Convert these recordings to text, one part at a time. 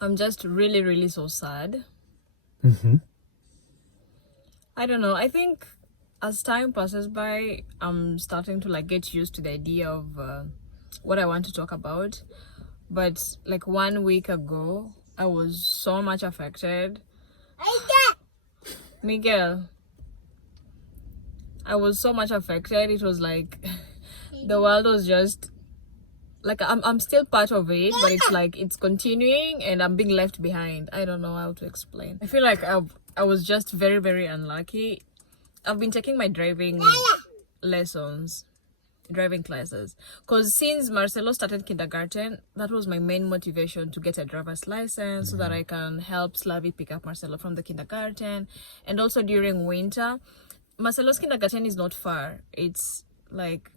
I'm just really, really so sad. Mm-hmm. I don't know. I think as time passes by, I'm starting to like get used to the idea of what I want to talk about. But like 1 week ago, I was so much affected. Miguel, I was so much affected. It was like the world was just like I'm still part of it, but it's like it's continuing and I'm being left behind. I don't know how to explain. I feel like I was just very, very unlucky. I've been taking my driving classes, because since Marcelo started kindergarten, that was my main motivation to get a driver's license so that I can help Slavi pick up Marcelo from the kindergarten. And also during winter, Marcelo's kindergarten is not far. It's like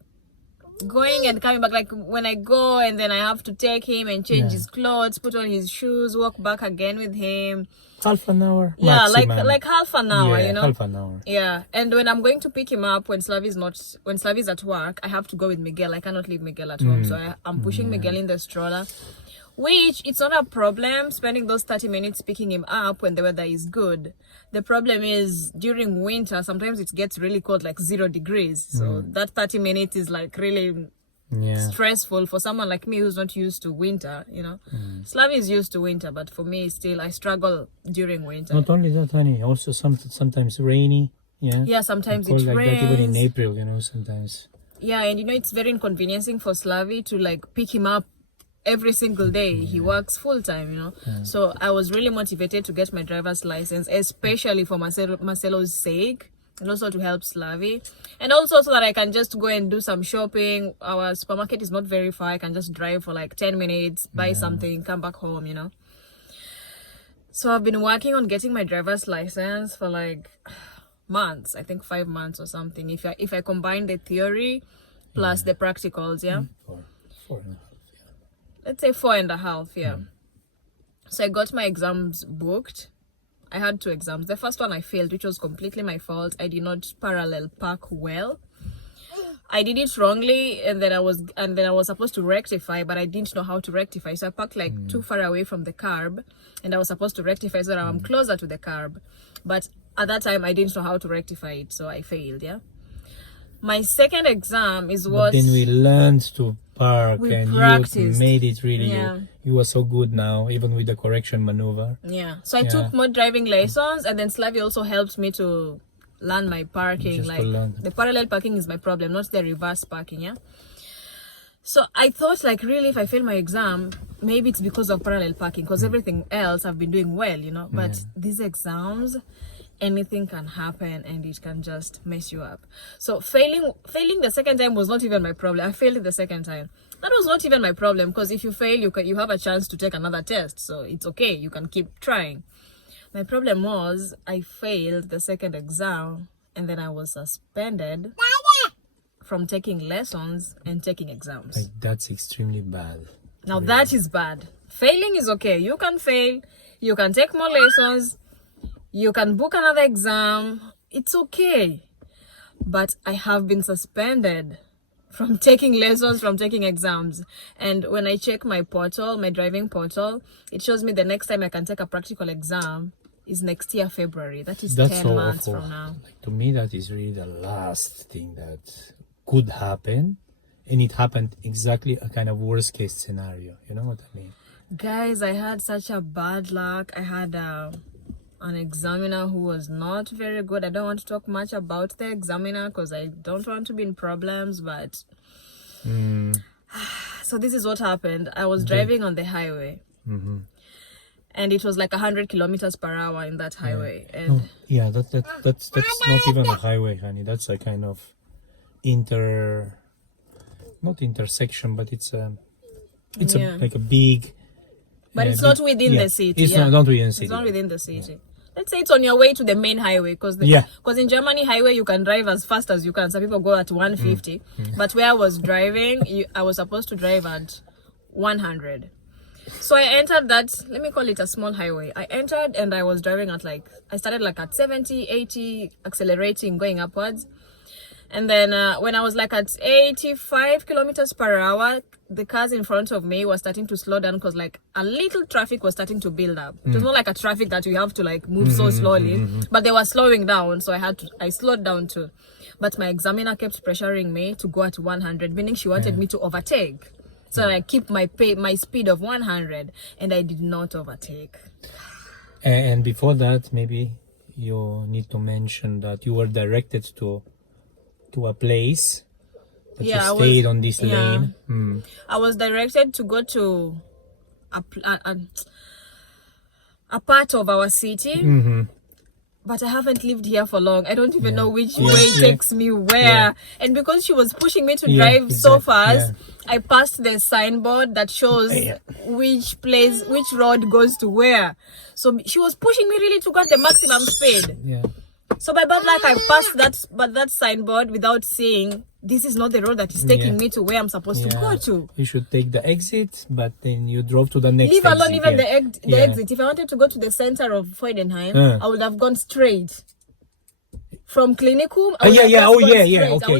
going and coming back, like when I go and then I have to take him and change his clothes, put on his shoes, walk back again with him. Half an hour. Yeah, maximum. like half an hour, Yeah, half an hour. Yeah, and when I'm going to pick him up when Slavi is at work, I have to go with Miguel. I cannot leave Miguel at home, so I'm pushing Miguel in the stroller. Which, it's not a problem spending those 30 minutes picking him up when the weather is good. The problem is during winter, sometimes it gets really cold, like 0 degrees. So that 30 minutes is like really stressful for someone like me who's not used to winter, Slavi is used to winter, but for me, still, I struggle during winter. Not only that, honey, also sometimes rainy. Yeah, sometimes it like rains. that, even in April, sometimes. Yeah, and it's very inconveniencing for Slavi to like pick him up every single day. He works full time, so I was really motivated to get my driver's license, especially for Marcelo's sake, and also to help Slavi, and also so that I can just go and do some shopping. Our supermarket is not very far. I can just drive for like 10 minutes, buy something, come back home, So I've been working on getting my driver's license for like months, I think 5 months or something, if I combine the theory plus the practicals. Four and a half. Let's say 4.5. So I got my exams booked. I had 2 exams. The first one I failed, which was completely my fault. I did not parallel park well. I did it wrongly, and then I was supposed to rectify, but I didn't know how to rectify. So I parked like too far away from the curb, and I was supposed to rectify so that I'm closer to the curb. But at that time, I didn't know how to rectify it, so I failed. My second exam is what... But then we learned to park, and practiced. You made it really. You were so good now, even with the correction maneuver. So I took more driving lessons, and then Slavi also helped me to learn my parking. Like the parallel parking is my problem, not the reverse parking. So I thought, like, really, if I fail my exam, maybe it's because of parallel parking, because everything else I've been doing well, But these exams, anything can happen and it can just mess you up. So failing the second time was not even my problem. I failed it the second time. That was not even my problem, because if you fail, you have a chance to take another test, so it's okay, you can keep trying. My problem was I failed the second exam, and then I was suspended from taking lessons and taking exams. Like, that's extremely bad. Now that is bad. Failing is okay. You can fail, you can take more lessons, you can book another exam, it's okay. But I have been suspended from taking lessons, from taking exams. And when I check my portal, my driving portal, it shows me the next time I can take a practical exam is next year, February. That's 10 so months awful. from now. Like, to me, that is really the last thing that could happen. And it happened exactly a kind of worst case scenario. You know what I mean? Guys, I had such a bad luck. I had an examiner who was not very good. I don't want to talk much about the examiner because I don't want to be in problems, but so this is what happened. I was driving on the highway, and it was like 100 kilometers per hour in that highway. And that's not even a highway, honey. That's a kind of not intersection, but it's like a big. But it's not within the city. It's not within the city. It's not within the city. Let's say it's on your way to the main highway, because in Germany, highway, you can drive as fast as you can. Some people go at 150. But where I was driving, I was supposed to drive at 100. So I entered that, let me call it a small highway. I entered and I was driving at I started at 70, 80, accelerating, going upwards. And then when I was like at 85 kilometers per hour, the cars in front of me were starting to slow down because like a little traffic was starting to build up. It was not like a traffic that you have to like move so slowly, but they were slowing down. So I slowed down too. But my examiner kept pressuring me to go at 100, meaning she wanted me to overtake. So I keep my speed of 100, and I did not overtake. And before that, maybe you need to mention that you were directed to a place, but you stayed on this lane. I was directed to go to a part of our city. But I haven't lived here for long. I don't even know which way takes me where. And because she was pushing me to drive so fast, I passed the signboard that shows which road goes to where. So she was pushing me really to get the maximum speed. So by bad luck, I passed that signboard without seeing this is not the road that is taking me to where I'm supposed to go to. You should take the exit, but then you drove to the next Leave exit. alone even the exit. If I wanted to go to the center of Freudenheim, I would have gone straight. From Clinicum, I would have just gone straight. I wouldn't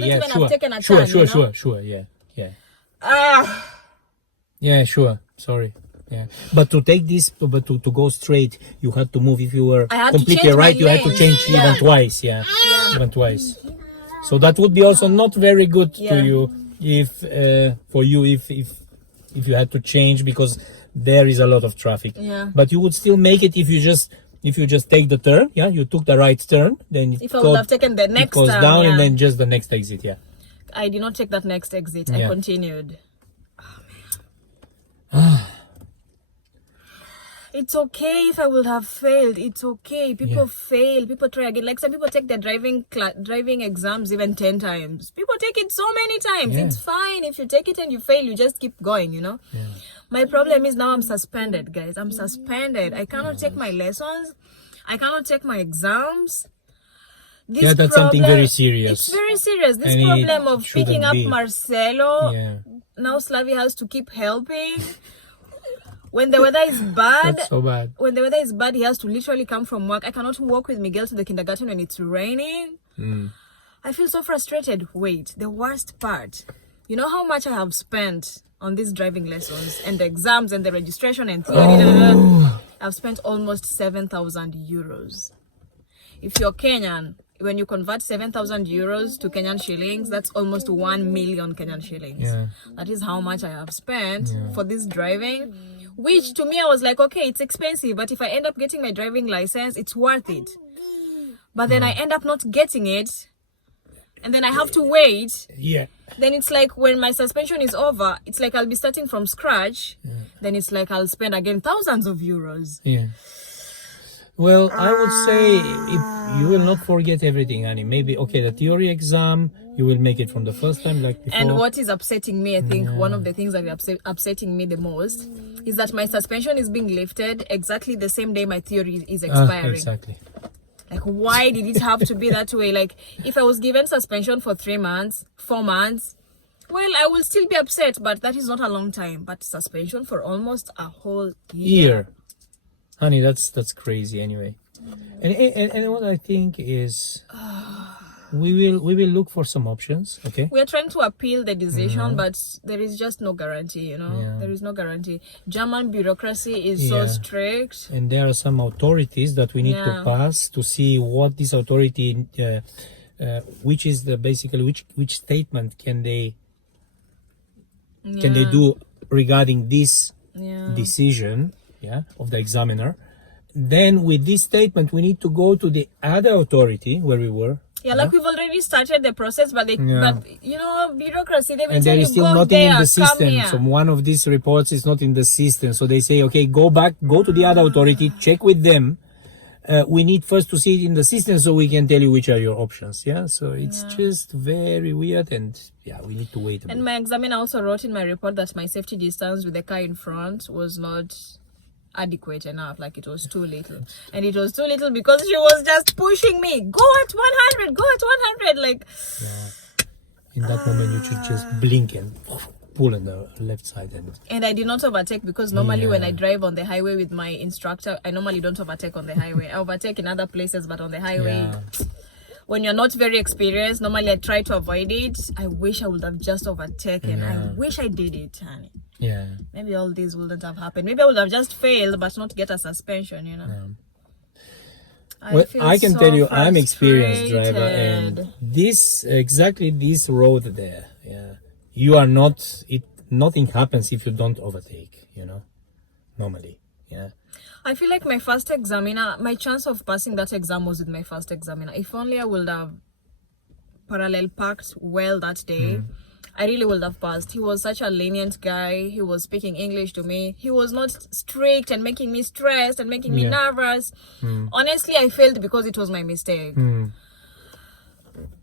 even have taken a turn, Sure, yeah, sure, sorry. Yeah, but to take this, but to go straight, you had to move. If you were completely right, you had to change even twice. Even twice. So that would be also not very good to you if you had to change, because there is a lot of traffic. But you would still make it if you just take the turn. You took the right turn. Then if I would have taken the next turn, it goes down, and then just the next exit. I did not take that next exit. I continued. Oh, man. It's okay if I would have failed. It's okay. People fail. People try again. Like some people take their driving exams even 10 times. People take it so many times. It's fine. If you take it and you fail, you just keep going, My problem is now I'm suspended, guys. I'm suspended. I cannot take my lessons. I cannot take my exams. That's something very serious. It's very serious. This problem of picking up Marcelo. Now Slavi has to keep helping. When the weather is bad, that's so bad. When the weather is bad, he has to literally come from work. I cannot walk with Miguel to the kindergarten when it's raining. I feel so frustrated. Wait, the worst part. You know how much I have spent on these driving lessons and the exams and the registration and theory? I've spent almost 7,000 euros. If you're Kenyan, when you convert 7,000 euros to Kenyan shillings, that's almost 1 million Kenyan shillings. That is how much I have spent for this driving. Which to me, I was like, okay, it's expensive, but if I end up getting my driving license, it's worth it. But then I end up not getting it, and then I have to wait. Then it's like when my suspension is over, it's like I'll be starting from scratch. Then it's like I'll spend again thousands of euros. Well, I would say if you will not forget everything, Annie. Maybe, the theory exam, you will make it from the first time like before. And what is upsetting me, I think one of the things that is upsetting me the most is that my suspension is being lifted exactly the same day my theory is expiring. Exactly. Like, why did it have to be that way? Like, if I was given suspension for 3 months, 4 months, well, I will still be upset, but that is not a long time. But suspension for almost a whole year. Honey, that's crazy anyway. And what I think is we will look for some options, okay? We are trying to appeal the decision, but there is just no guarantee, There is no guarantee. German bureaucracy is so strict. And there are some authorities that we need to pass to see what this authority which is which statement can they do regarding this decision of the examiner. Then with this statement we need to go to the other authority where we were. Like we've already started the process, but bureaucracy, they will and tell there you, is still go nothing there, in the system. come here. So one of these reports is not in the system. So they say, okay, go back, go to the other authority, check with them. We need first to see it in the system so we can tell you which are your options. So it's just very weird, and we need to wait a bit. And my examiner also wrote in my report that my safety distance with the car in front was not adequate enough. Like, it was too little, and it was too little because she was just pushing me, go at 100, go at 100. Like, in that moment you should just blink and pull on the left side. And I did not overtake, because normally when I drive on the highway with my instructor, I normally don't overtake on the highway. I overtake in other places, but on the highway when you're not very experienced, normally I try to avoid it. I wish I would have just overtaken. I wish I did it, honey. Yeah. Maybe all this wouldn't have happened. Maybe I would have just failed but not get a suspension, you know. Well, I can so tell you, I'm experienced driver, frustrated. and this road there, yeah, you are not. Nothing happens if you don't overtake. You know, normally, yeah. I feel like my first examiner, my chance of passing that exam was with my first examiner. If only I would have parallel parked well that day, I really would have passed. He was such a lenient guy. He was speaking English to me. He was not strict and making me stressed and making me nervous. Honestly, I failed because it was my mistake.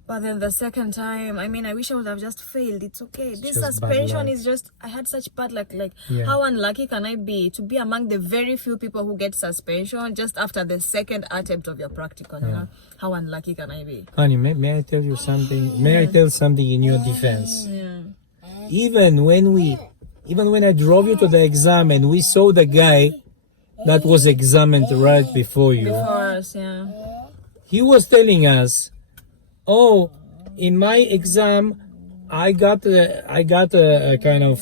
But then the second time, I mean, I wish I would have just failed. It's okay. This just suspension is just, I had such bad luck. Like, how unlucky can I be to be among the very few people who get suspension just after the second attempt of your practical, you know? How unlucky can I be? Honey, may I tell you something? May I tell something in your defense? Yeah. Even when I drove you to the exam and we saw the guy that was examined right before you, Before us, yeah. he was telling us, "Oh, in my exam, I got a kind of,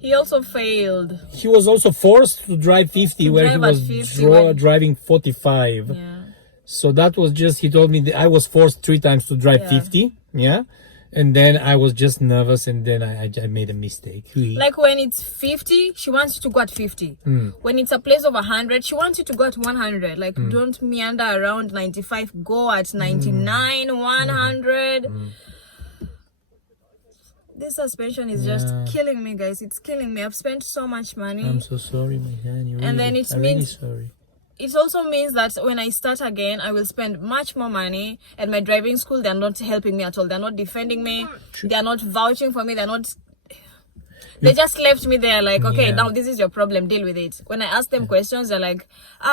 He also failed. he was also forced to drive 50 where he drive at was 50 driving 45. Yeah. So that was just, he told me that I was forced 3 times to drive 50. Yeah. And then I was just nervous, and then I made a mistake. Like when it's 50, she wants you to go at 50. When it's a place of 100, she wants you to go at 100. Like, don't meander around 95, go at 99, 100. This suspension is just killing me, guys. It's killing me. I've spent so much money. I'm so sorry, my honey. Really, And then it I'm means- really sorry. It also means that when I start again, I will spend much more money. At my driving school, they're not helping me at all. They're not defending me. They're not vouching for me. They're not... They just left me there like, okay, now this is your problem. Deal with it. When I ask them questions, they're like,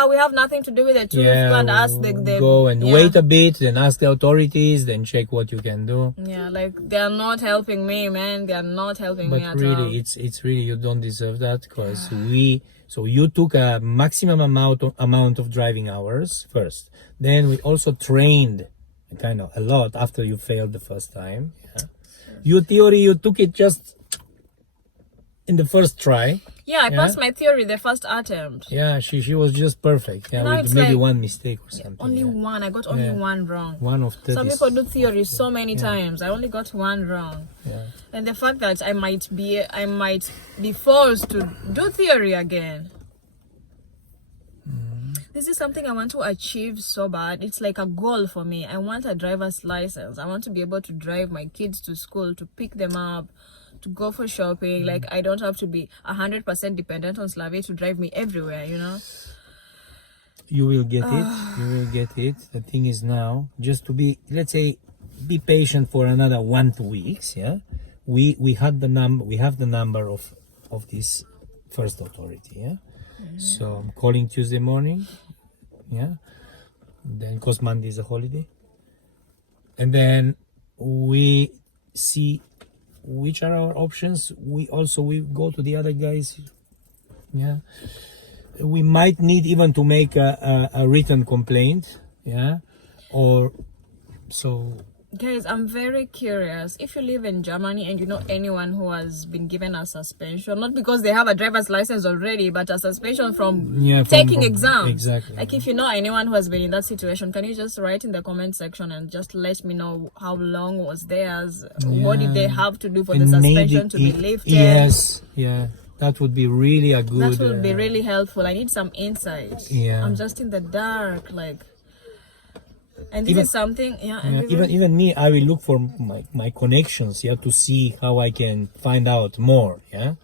we have nothing to do with it. Go and ask the go and wait a bit, then ask the authorities, then check what you can do. Yeah, like, they're not helping me, man. They're not helping me at But all. really, it's really, you don't deserve that, because so you took a maximum amount of driving hours first. Then we also trained kind of a lot after you failed the first time. Yeah. Your theory, you took it just in the first try. Yeah, I passed my theory the first attempt. Yeah, she was just perfect. Yeah, Now with it's maybe like- one mistake or something. Only one. I got only one wrong. One of 30. Some people do theory so many times. I only got one wrong. Yeah. And the fact that I might be forced to do theory again. This is something I want to achieve so bad. It's like a goal for me. I want a driver's license. I want to be able to drive my kids to school, to pick them up, to go for shopping. Like, I don't have to be 100% dependent on Slavy to drive me everywhere, you know? You will get it. You will get it. The thing is now, just to be, let's say, be patient for another 1-2 weeks. Yeah, we have the number of this first authority. Yeah, so I'm calling Tuesday morning. Yeah, then because Monday is a holiday, and then we see which are our options. We go to the other guys. Yeah. We might need even to make a written complaint, yeah, or so. Guys, I'm very curious. If you live in Germany and you know anyone who has been given a suspension, not because they have a driver's license already, but a suspension from taking exams. Exactly. Like, if you know anyone who has been in that situation, can you just write in the comment section and just let me know how long was theirs? What did they have to do for the suspension to be lifted? Yes, yeah. That would be really a good... That would be really helpful. I need some insight. Yeah. I'm just in the dark, like... And this is something... Even me, I will look for my connections, yeah, to see how I can find out more, yeah.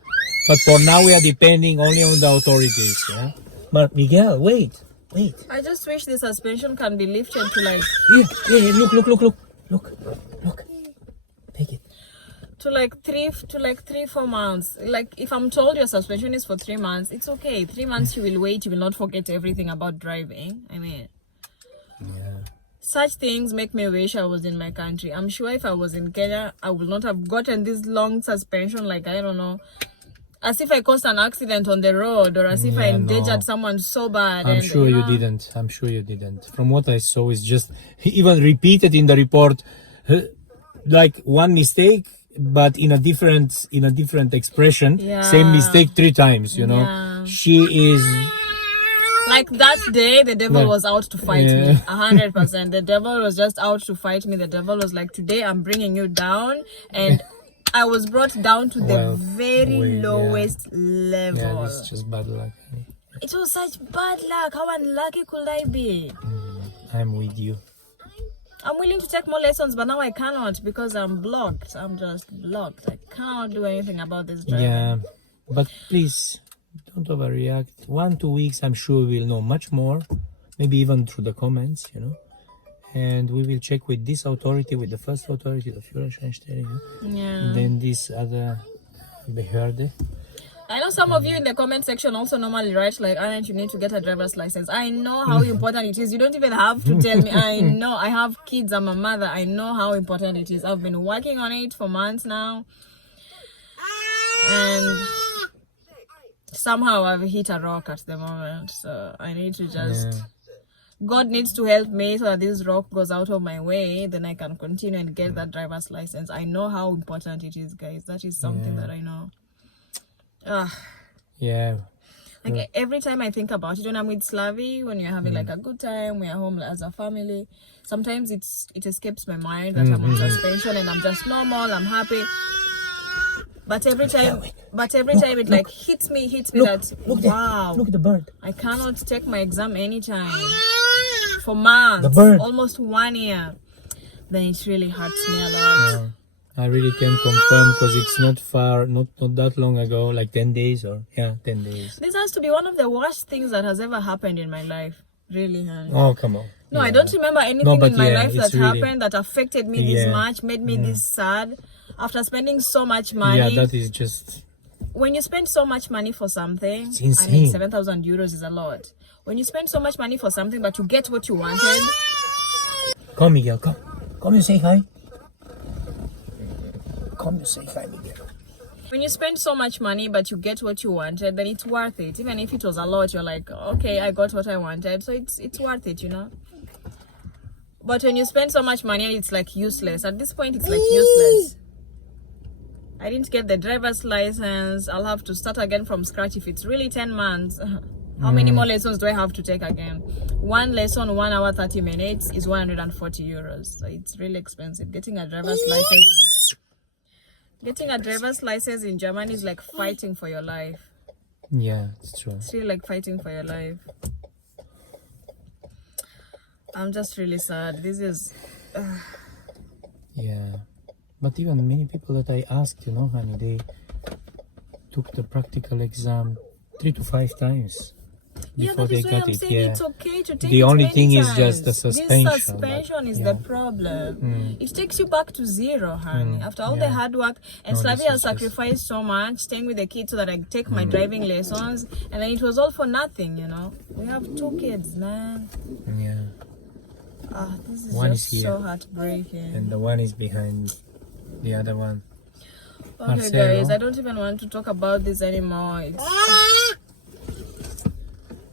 But for now, we are depending only on the authorities, yeah. But Miguel, wait. I just wish the suspension can be lifted to like... Yeah, look. Take it. To like 3-4 months. Like, if I'm told your suspension is for 3 months, it's okay. 3 months you will wait, you will not forget everything about driving. I mean, such things make me wish I was in my country. I'm sure if I was in Kenya, I would not have gotten this long suspension. Like, I don't know, as if I caused an accident on the road, or as if I Yeah, endangered no. someone so bad. I'm and, sure you know, didn't. I'm sure you didn't. From what I saw, it's just even repeated in the report, like one mistake, but in a different expression. Yeah. Same mistake 3 times. You know, Yeah. she is. Like that day, the devil Yeah. was out to fight Yeah. me. 100%. The devil was just out to fight me. The devil was like, today I'm bringing you down. And I was brought down to the Well, very lowest level. Yeah, this is just bad luck. It was such bad luck. How unlucky could I be? I'm with you. I'm willing to take more lessons, but now I cannot because I'm blocked. I'm just blocked. I cannot do anything about this driving. Yeah, but please don't overreact. 1-2 weeks, I'm sure we'll know much more. Maybe even through the comments, you know. And we will check with this authority, with the first authority, the Führerscheinstelle, Yeah. and then this other Behörde. I know some of you in the comment section also normally write like, aren't you need to get a driver's license? I know how important it is. You don't even have to tell me. I know. I have kids. I'm a mother. I know how important it is. I've been working on it for months now. And somehow I've hit a rock at the moment. So I need to just... Yeah. God needs to help me so that this rock goes out of my way. Then I can continue and get that driver's license. I know how important it is, guys. That is something that I know. Yeah. Like every time I think about it, when I'm with Slavi, when you're having like a good time, we're home as a family, sometimes it escapes my mind that I'm on suspension and I'm just normal, I'm happy. But every time it like hits me that wow, Look at the bird. I cannot take my exam anytime for months, The bird. almost 1 year. Then it really hurts me a lot. Yeah. I really can confirm because it's not far, not that long ago, like 10 days or 10 days. This has to be one of the worst things that has ever happened in my life. Really, honey. Oh, come on. No, Yeah. I don't remember anything but in my yeah, life it's that really- happened that affected me this Yeah. much, made me this sad. After spending so much money, Yeah, that is just... when you spend so much money for something, It's I mean, insane. 7,000 euros is a lot. When you spend so much money for something, but you get what you wanted, Come, Miguel, come. Come, you say hi. Come, you say hi, Miguel. when you spend so much money, but you get what you wanted, then it's worth it. Even if it was a lot, you're like, okay, I got what I wanted, so it's worth it, you know. But when you spend so much money, it's like useless. At this point, it's like useless. I didn't get the driver's license. I'll have to start again from scratch if it's really 10 months. How many more lessons do I have to take again? One lesson, 1 hour, 30 minutes is 140 euros. So it's really expensive. Getting a driver's license in Germany is like fighting for your life. Yeah, it's true. It's really like fighting for your life. I'm just really sad. This is... Yeah. But even many people that I asked, you know, honey, they took the practical exam 3 to 5 times Yeah, before that they is why got I'm it. saying Yeah. it's okay to take The it only many thing is times. just the suspension, This suspension but- is yeah. the problem. It takes you back to zero, honey. After all the Yeah. hard work, and No, Slavi this has is just- sacrificed so much, staying with the kids so that I take my driving lessons, and then it was all for nothing, you know. We have 2 kids, man. Yeah. This is One just is here. so heartbreaking. And the one is behind the other one. Okay, Marcelo. guys, I don't even want to talk about this anymore.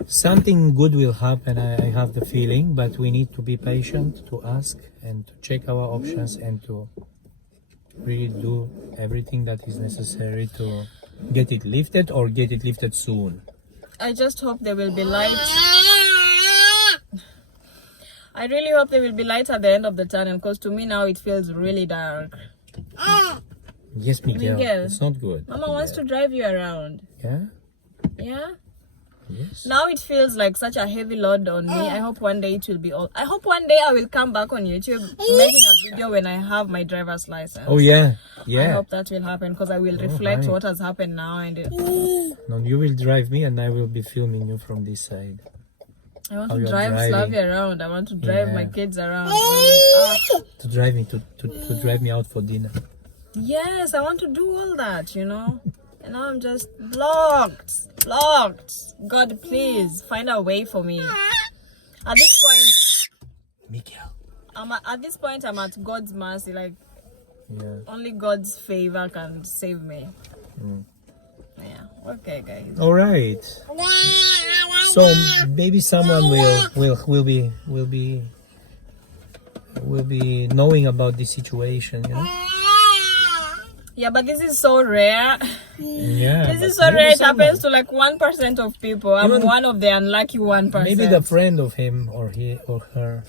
Something good will happen, I have the feeling, but we need to be patient, to ask and to check our options and to really do everything that is necessary to get it lifted or get it lifted soon. I just hope there will be light. I really hope there will be light at the end of the tunnel, because to me now it feels really dark. Yes, Miguel, Miguel. it's not good. Mama wants to drive you around. Yeah? Yeah? Yes. Now it feels like such a heavy load on me. I hope one day it will be all. I hope one day I will come back on YouTube making a video when I have my driver's license. Oh, yeah. I Yeah. hope that will happen, because I will reflect hi. what has happened now, and No, you will drive me and I will be filming you from this side. I want How to you're drive driving. Slavi around. I want to drive my Yeah. kids around. To drive me, to drive me out for dinner. Yes, I want to do all that, you know. And now I'm just blocked. God, please find a way for me. At this point, Miguel. I'm at God's mercy. Like, Yeah. only God's favor can save me. Yeah. Okay, guys. All right. So maybe someone will be knowing about this situation, you know. Yeah, but this is so rare. Yeah. This but is so maybe rare. It someone- happens to like 1% of people. I'm Even- one of the unlucky 1%. Maybe the friend of him or he or her.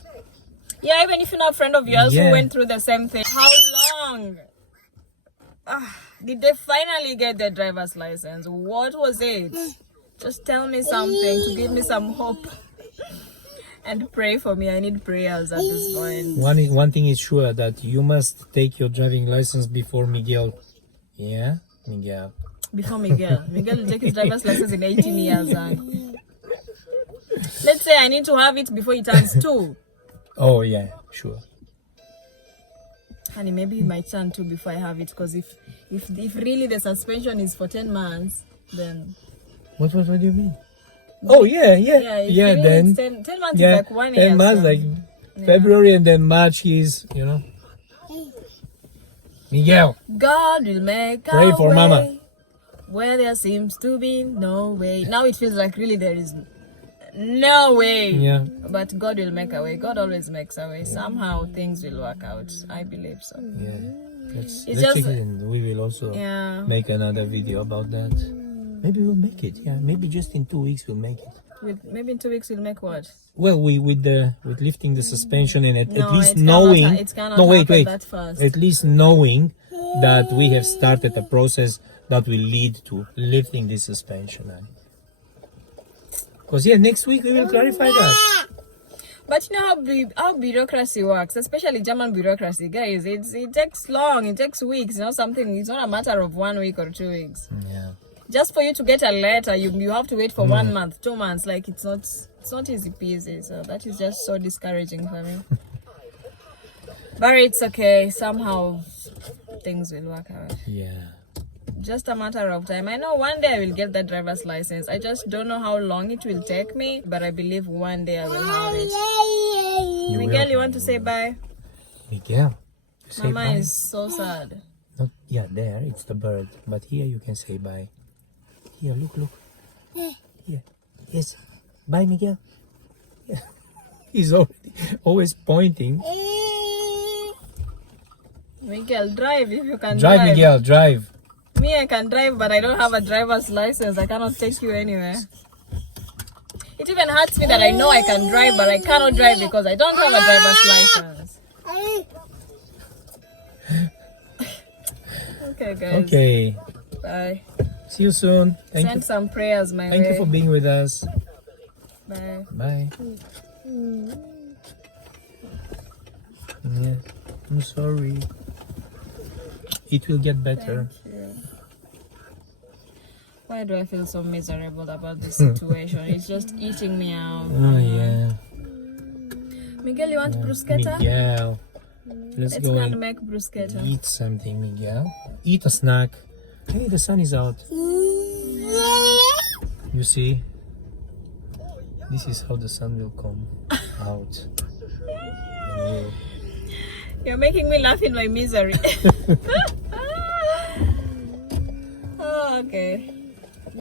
Yeah, even if you're not a friend of yours Yeah. who went through the same thing. How long? Did they finally get their driver's license? What was it? Just tell me something to give me some hope. And pray for me. I need prayers at this point. One thing is sure, that you must take your driving license before Miguel. Yeah, Miguel. Before Miguel. Miguel will take his driver's license in 18 years. And let's say I need to have it before he turns 2. Oh yeah, sure. Honey, maybe it might turn 2 before I have it. Because if really the suspension is for 10 months, then... What do you mean? Oh yeah. if really Then it's 10 months yeah, is like 1 year. 10 months, so- like February, and then March is, you know. Miguel, God will make Pray a for way Mama. where there seems to be no way. Now it feels like really there is no way. yeah. But God will make a way. God always makes a way. Somehow things will work out. I believe so. Yeah, let's It's check just- it, and we will also Yeah. make another video about that. Maybe we'll make it. Yeah, maybe just in 2 weeks we'll make it. Maybe in 2 weeks we'll make what? Well, with lifting the suspension and at No, least it's cannot knowing. ha- it cannot No, wait, happen wait. that fast. At least knowing that we have started a process that will lead to lifting the suspension. Because yeah, next week we will clarify that. But you know how bureaucracy works, especially German bureaucracy, guys. It takes long. It takes weeks. You know something. It's not a matter of 1 week or 2 weeks. Yeah. Just for you to get a letter, you have to wait for 1 month, 2 months. Like it's not easy peasy. So that is just so discouraging for me. But it's okay. Somehow things will work out. Yeah. Just a matter of time. I know one day I will get that driver's license. I just don't know how long it will take me, but I believe one day I will have it. Miguel, you want to say bye? Miguel, say Mama bye. is so sad. Not yeah, there it's the bird, but here you can say bye. Here, look. Here, yes. Bye, Miguel. Yeah. He's always pointing. Miguel, drive if you can Drive, Miguel, drive. Me, I can drive, but I don't have a driver's license. I cannot take you anywhere. It even hurts me that I know I can drive, but I cannot drive because I don't have a driver's license. Okay, guys. Okay. Bye. See you soon. Send some prayers my Thank way. you for being with us. Bye. Bye. Yeah, I'm sorry. It will get better. Thank you. Why do I feel so miserable about this situation? It's just eating me out. Oh yeah. Miguel, you want bruschetta? Miguel. Let's go go and and make bruschetta. eat something, Miguel. Eat a snack. Hey, the sun is out. You see? This is how the sun will come out. And You're making me laugh in my misery. Oh, okay.